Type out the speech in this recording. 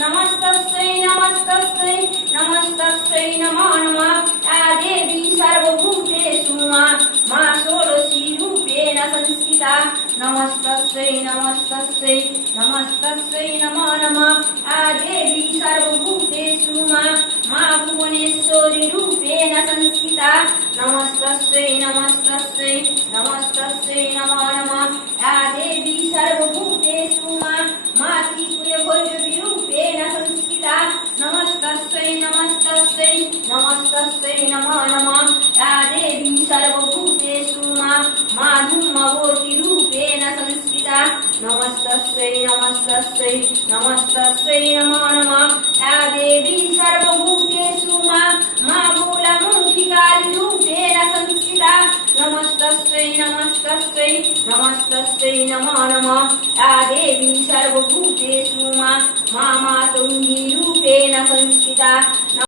नमस्तस्यै नमस्तस्यै नमस्तस्यै नमो नमः या देवी सर्वभूतेषु मा षोडशी रूपेण संस्थिता नमस्तस्यै नमस्तस्यै नमस्तस्यै नमो नमः या देवी सर्वभूतेषु मा भुवनेश्वरी रूपेण संस्थिता नमस्तस्यै नमस्तस्यै नमस्तस्यै नमो नमः या देवी सर्वभूतेषु मा त्रिपुरभैरवी रूपेण संस्थिता नमस्तस्यै नमस्तस्यै नमस्तस्यै नमो नमः या देवी सर्वभूतेषु मा धूमवती रूपेण संस्थिता नमस्तस्यै नमस्तस्यै नमस्तस्यै नमो नमः या देवी सर्वभूतेषु मा मूलमुखिकारि रूपेण संस्थिता नमस्तस्यै नमस्तस्यै नमस्तस्यै नमो नमः या देवी सर्वभूतेषु मा मातुंगी रूपेण संस्थिता।